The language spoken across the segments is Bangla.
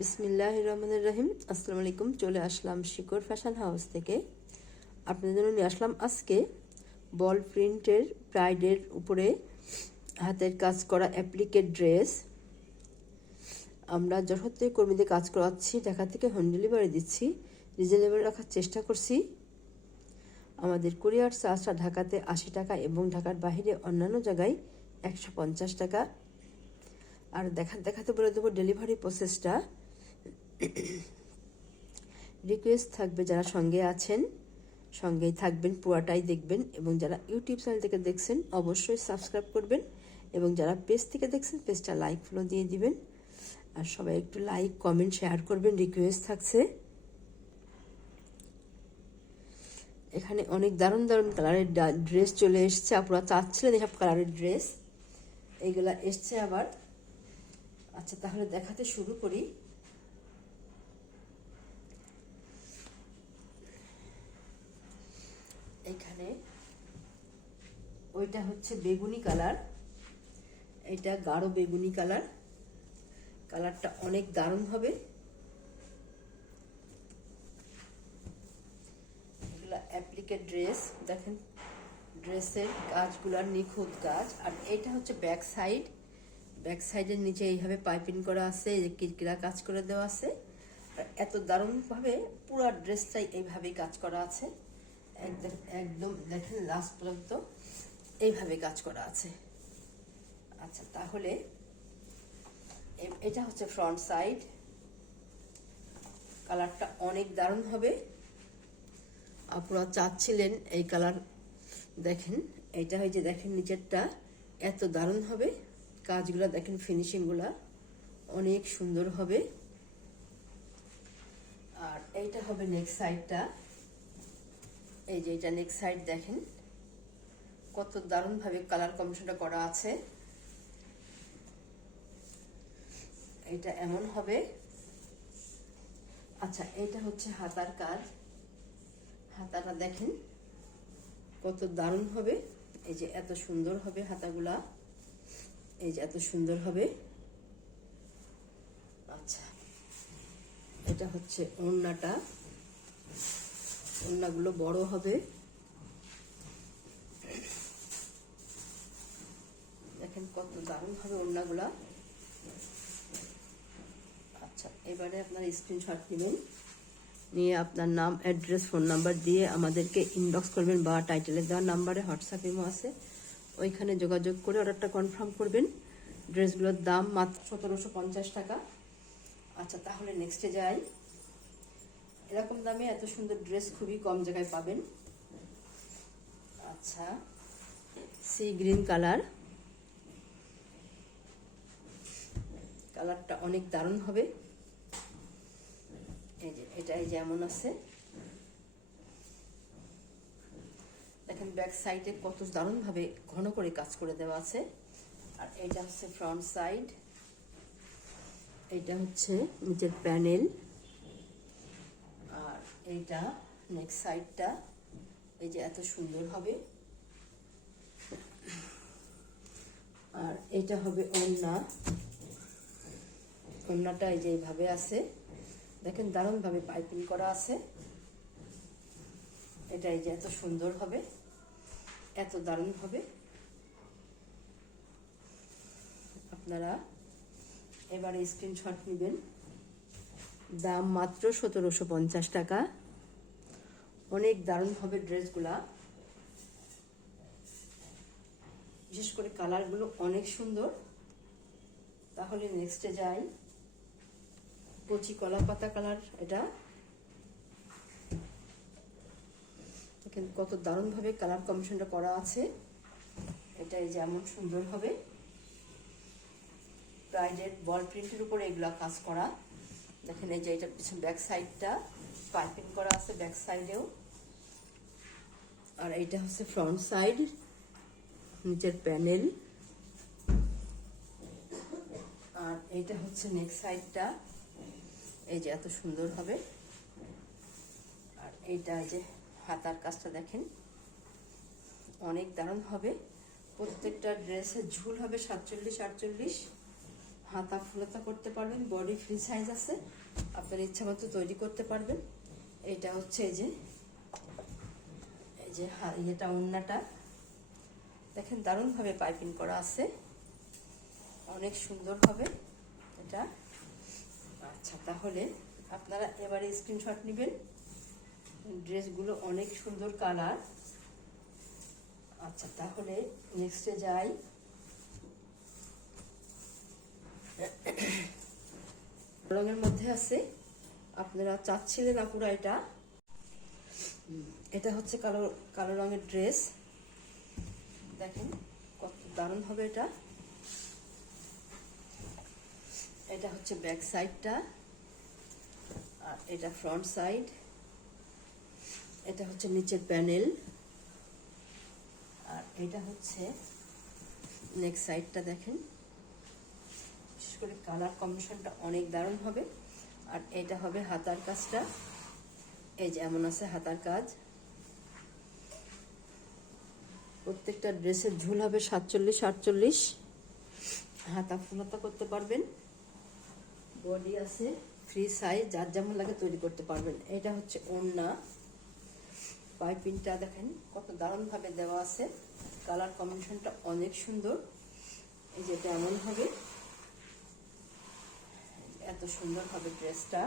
বিসমিল্লাহির রহমানির রহিম। আসসালামু আলাইকুম। চলে আসলাম শিকর ফ্যাশন হাউস থেকে। আপনাদের জন্য নিয়ে আসলাম আজকে বল প্রিন্টের প্রাইডের উপরে হাতের কাজ করা অ্যাপ্লিকেট ড্রেস। আমরা যশোর থেকে কর্মীদের কাজ করাচ্ছি, ঢাকা থেকে হোম ডেলিভারি দিচ্ছি। রিজনেবল রাখার চেষ্টা করছি। আমাদের কুরিয়ার চার্জটা ঢাকাতে 80 টাকা এবং ঢাকার বাইরে অন্যান্য জায়গায় 150 টাকা। আর দেখাতে বলে দেবো ডেলিভারি প্রসেসটা। রিকোয়েস্ট থাকবে যারা সঙ্গে আছেন সঙ্গেই থাকবেন, পুরাটাই দেখবেন, এবং যারা ইউটিউব চ্যানেল থেকে দেখছেন অবশ্যই সাবস্ক্রাইব করবেন, এবং যারা পেজ থেকে দেখছেন পেজটা লাইক ফলো দিয়ে দিবেন। আর সবাই একটু লাইক কমেন্ট শেয়ার করবেন, রিকোয়েস্ট থাকছে। এখানে অনেক দারুণ দারুণ কালারের ড্রেস চলে এসছে। আপনারা চাচ্ছিলেন এসব কালারের ড্রেস, এইগুলা এসছে আবার। আচ্ছা, তাহলে দেখাতে শুরু করি। এখানে ওইটা হচ্ছে বেগুনি কালার, এটা গাঢ় বেগুনি কালার। কালারটা অনেক দারুণ হবে। এগুলা অ্যাপ্লিকেট ড্রেস, দেখেন ড্রেসের কাজগুলার নিখুঁত কাজ। আর এটা হচ্ছে ব্যাক সাইড। ব্যাক সাইডের নিচে এইভাবে পাইপিং করা আছে, এই যে কিরকিরা কাজ করে দেওয়া আছে। আর এত দারুণভাবে পুরো ড্রেসটাই এইভাবেই কাজ করা আছে। একদম দেখেন লাস্ট পর্যন্ত এইভাবে কাজ করা আছে। আচ্ছা, তাহলে এটা হচ্ছে ফ্রন্ট সাইড। কালারটা অনেক দারুণ হবে। আপনারা চাচ্ছিলেন এই কালার, দেখেন এটা হয়েছে, দেখেন নিচেরটা এত দারুণ হবে। কাজগুলো দেখেন, ফিনিশিংগুলা অনেক সুন্দর হবে। আর এইটা হবে নেক্সট সাইডটা। এই যে এটা নেক্সট সাইড, দেখেন কত দারুণভাবে কালার কম্বিনেশনটা করা আছে। এটা এমন হবে। আচ্ছা, এটা হচ্ছে হাতার কাজ। হাতাটা দেখেন কত দারুণ হবে। এই যে এত সুন্দর হবে হাতাগুলা, এই যে এত সুন্দর হবে। আচ্ছা, এটা হচ্ছে ওড়নাটা। ওড়নাগুলো বড় হবে, দেখেন কত দারুণ হবে ওড়নাগুলা। আচ্ছা, এবারে আপনার স্ক্রিনশট নেবেন, নিয়ে আপনার নাম, অ্যাড্রেস, ফোন নাম্বার দিয়ে আমাদেরকে ইনবক্স করবেন, বা টাইটেলে দেওয়া নাম্বারে হোয়াটসঅ্যাপ ইমো আছে, ওইখানে যোগাযোগ করে অর্ডারটা কনফার্ম করবেন। ড্রেসগুলোর দাম মাত্র 1750 টাকা। আচ্ছা, তাহলে নেক্সটে যাই। এরকম দামে এত সুন্দর ড্রেস খুবই কম জায়গায় পাবেন। আচ্ছা, সি গ্রিন কালার। কালারটা অনেক দারুণ হবে। এই যে এটাই যেমন আছে, দেখেন ব্যাক সাইডে কত দারুণভাবে ঘন করে কাজ করে দেওয়া আছে। আর এটা হচ্ছে ফ্রন্ট সাইড, এটা হচ্ছে নিচের প্যানেল। আর এইটা নেক্সট সাইডটা, এই যে এত সুন্দর হবে। আর এটা হবে ওড়না। ওড়নাটা এই যে এইভাবে আছে, দেখেন দারুণভাবে পাইপিং করা আছে। এটা এই যে এত সুন্দর হবে, এত দারুণ হবে। আপনারা এবারে স্ক্রিনশট নেবেন। দাম মাত্র 1750 টাকা। অনেক দারুণ হবে ড্রেসগুলা, বিশেষ করে কালারগুলো অনেক সুন্দর। তাহলে নেক্সটে যাই। কচি কলা পাতা কালার, এটা দেখেন কত দারুণভাবে কালার কম্বিনেশনটা করা আছে। এটাই যেমন সুন্দর হবে। প্রাইডের বল প্রিন্টের উপরে এগুলা কাজ করা। দেখেন এই যে এটা পিছনে ব্যাক সাইডটা পাইপিং করা আছে, ব্যাক সাইডেও। আর এইটা হচ্ছে ফ্রন্ট সাইড, নিচের প্যানেল। আর এইটা হচ্ছে নেক্সট সাইডটা, এই যে এত সুন্দর হবে। আর এইটা এই যে হাতার কাজটা দেখেন অনেক দারুণ হবে। প্রত্যেকটা ড্রেসের ঝুল হবে 47-48, হাতা ফুলাতা করতে পারবেন, বডি ফ্রি সাইজ আছে, আপনার ইচ্ছা মতো তৈরি করতে পারবেন। এটা হচ্ছে এই যে এটা ওড়নাটা দেখেন দারুণভাবে পাইপিং করা আছে, অনেক সুন্দর হবে এটা। আচ্ছা, তাহলে আপনারা এবারে স্ক্রিনশট নেবেন। ড্রেসগুলো অনেক সুন্দর কালার। আচ্ছা, তাহলে নেক্সটে যাই। রঙের মধ্যে আছে, আপনারা চাচ্ছিলেন আপুরা এটা হচ্ছে কালো কালো রঙের ড্রেস। দেখেন কত দারুণ হবে এটা। এটা হচ্ছে ব্যাক সাইডটা, আর এটা ফ্রন্ট সাইড। এটা হচ্ছে নিচের প্যানেল, আর এটা হচ্ছে নেক সাইডটা। দেখেন বিশেষ করে কালার কম্বিনেশনটা অনেক দারুণ হবে। আর এটা হবে হাতার কাজটা, এই যে এমন আছে হাতার কাজ। প্রত্যেকটা ড্রেসের ঝুল হবে 47-48। হাতা ফুলাতা করতে পারবেন, বডি আছে ফ্রি সাইজ, যার যেমন লাগে তৈরি করতে পারবেন। এটা হচ্ছে ওড়না, পাইপিংটা দেখেন কত দারুণভাবে দেওয়া আছে, কালার কম্বিনেশনটা অনেক সুন্দর। এই যে এটা এমন হবে, এত সুন্দর হবে ড্রেসটা।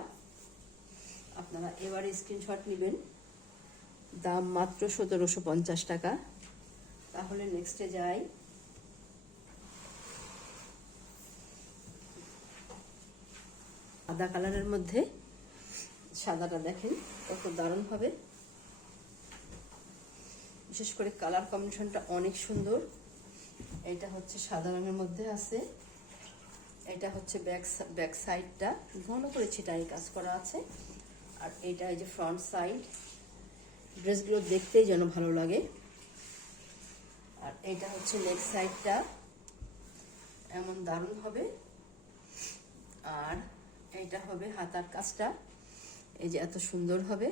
আপনারা এবারে স্ক্রিনশট নেবেন। দাম মাত্র 1750 টাকা। তাহলে নেক্সটে যাই। সাদা কালারের মধ্যে সাদাটা দেখেন কত দারুণ হবে, বিশেষ করে কালার কম্বিনেশনটা অনেক সুন্দর। এটা হচ্ছে সাদা রঙের মধ্যে আছে। এটা হচ্ছে ব্যাক সাইডটা ঘন করে ছিটাই কাজ করা আছে, আর এটা এই যে ফ্রন্ট সাইড। ড্রেসগুলো দেখতেই যেন ভালো লাগে। আর এটা হচ্ছে নেক সাইডটা, এমন দারুণ হবে। আর এটা হবে হাতার কাজটা, এই যে এত সুন্দর হবে।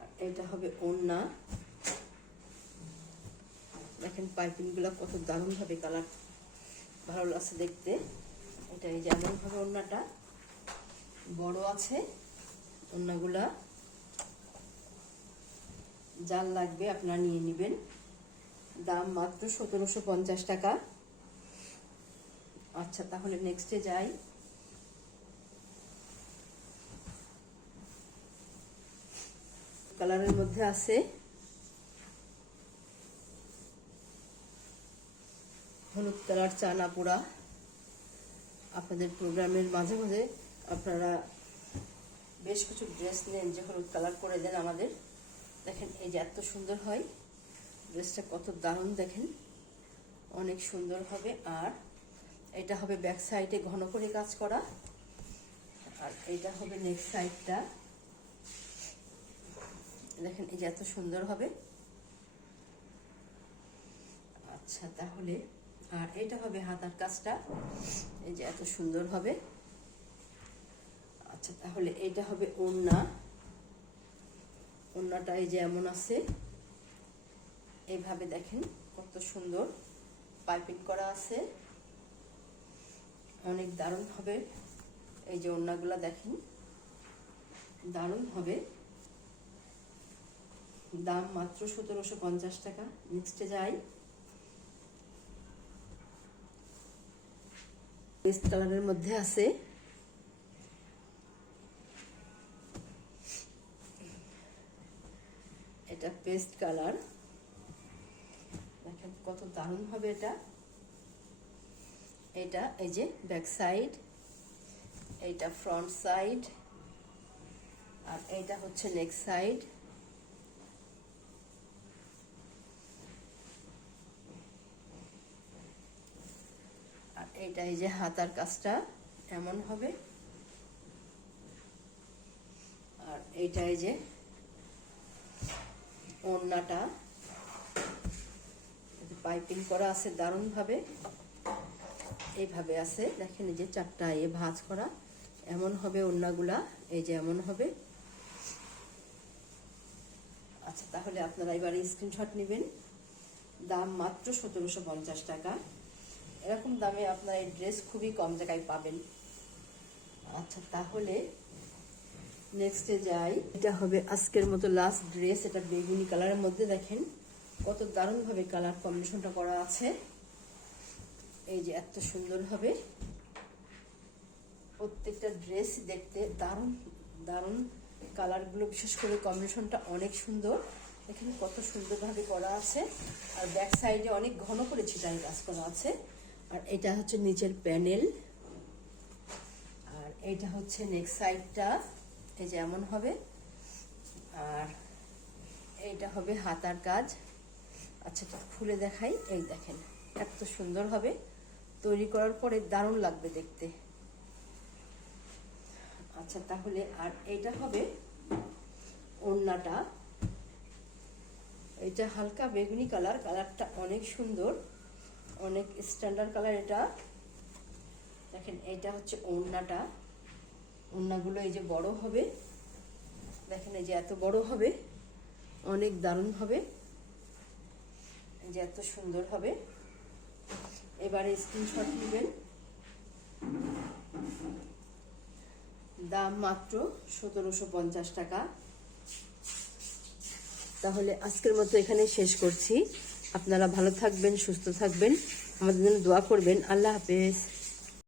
আর এটা হবে ওড়না, দেখেন পাইপিংগুলো কত দারুণভাবে কালার ভালো লাগছে দেখতে। এটা এই যে এমনভাবে ওড়নাটা বড় আছে। ওড়নাগুলা যার লাগবে আপনারা নিয়ে নেবেন। দাম মাত্র 1750 টাকা। আচ্ছা, তাহলে নেক্সটে যাই। কালারের মধ্যে আছে হলুদ কালার, চানা পোড়া। আপনাদের প্রোগ্রামের মাঝে মাঝে আপনারা বেশ কিছু ড্রেস নেন যে হলুদ কালার করে দেন আমাদের। দেখেন এই যে এত সুন্দর হয় ড্রেসটা, কত দারুণ দেখেন, অনেক সুন্দর হবে। আর এটা হবে ব্যাক সাইডে ঘন করে কাজ করা, আর এটা হবে নেক সাইডটা। দেখেন এই যে এত সুন্দর হবে। আচ্ছা, তাহলে আর এটা হবে হাতার কাজটা, এই যে এত সুন্দর হবে। আচ্ছা, তাহলে এটা হবে ওড়না। ওড়নাটা এই যে এমন আছে, এইভাবে দেখেন কত সুন্দর পাইপিং করা আছে, অনেক দারুণ হবে। এই যে ওড়নাগুলা দেখেন দারুণ হবে। দাম মাত্র 1750 টাকা। নেক্সটে যাই। পেস্ট কালারের মধ্যে আছে, এটা পেস্ট কালার। দেখেন কত দারুণ হবে এটা। এটা এই যে ব্যাক সাইড, এইটা ফ্রন্ট সাইড, আর এইটা হচ্ছে নেক সাইড। আর এইটা এই যে হাতার কাজটা এমন হবে। আর এইটা এই যে ওড়নাটা পাইপিং করা আছে দারুণ ভাবে, এইভাবে আছে। দেখেন এই যে চারটা ভাঁজ করা, এমন হবে ওড়নাগুলা, এই যে এমন হবে। আচ্ছা, তাহলে আপনারা এবারে স্ক্রিনশট নেবেন। দাম মাত্র 1750 টাকা। এরকম দামে আপনারা এই ড্রেস খুবই কম জায়গায় পাবেন। আচ্ছা, তাহলে নেক্সটে যাই। এটা হবে আজকের মতো লাস্ট ড্রেস। এটা বেগুনি কালারের মধ্যে দেখেন কত দারুণভাবে কালার কম্বিনেশনটা করা আছে। এই যে এত সুন্দর হবে, প্রত্যেকটা ড্রেস দেখতে দারুণ দারুণ। কালারগুলো বিশেষ করে কম্বিনেশনটা অনেক সুন্দর। এখানে কত সুন্দরভাবে করা আছে, আর ব্যাক সাইডে অনেক ঘন করে ছিটাই কাজ করা আছে। আর এটা হচ্ছে নিচের প্যানেল, আর এটা হচ্ছে নেক সাইডটা, এই যে এমন হবে। আর এইটা হবে হাতার কাজ। আচ্ছা, খুলে দেখাই। এই দেখেন এত সুন্দর হবে, তৈরি করার পরে দারুণ লাগবে দেখতে। আচ্ছা, তাহলে আর এইটা হবে ওড়নাটা। এটা হালকা বেগুনি কালার, কালারটা অনেক সুন্দর, অনেক স্ট্যান্ডার্ড কালার। এটা দেখেন, এইটা হচ্ছে ওড়নাটা। ওড়নাগুলো এই যে বড় হবে, দেখেন এই যে এত বড় হবে, অনেক দারুণ হবে, এই যে এত সুন্দর হবে। এবারে স্ক্রিনশট নেবেন। দাম মাত্র 1750 টাকা। তাহলে আজকের মতো এখানে শেষ করছি। আপনারা ভালো থাকবেন, সুস্থ থাকবেন, আমাদের জন্য দোয়া করবেন। আল্লাহ হাফেজ।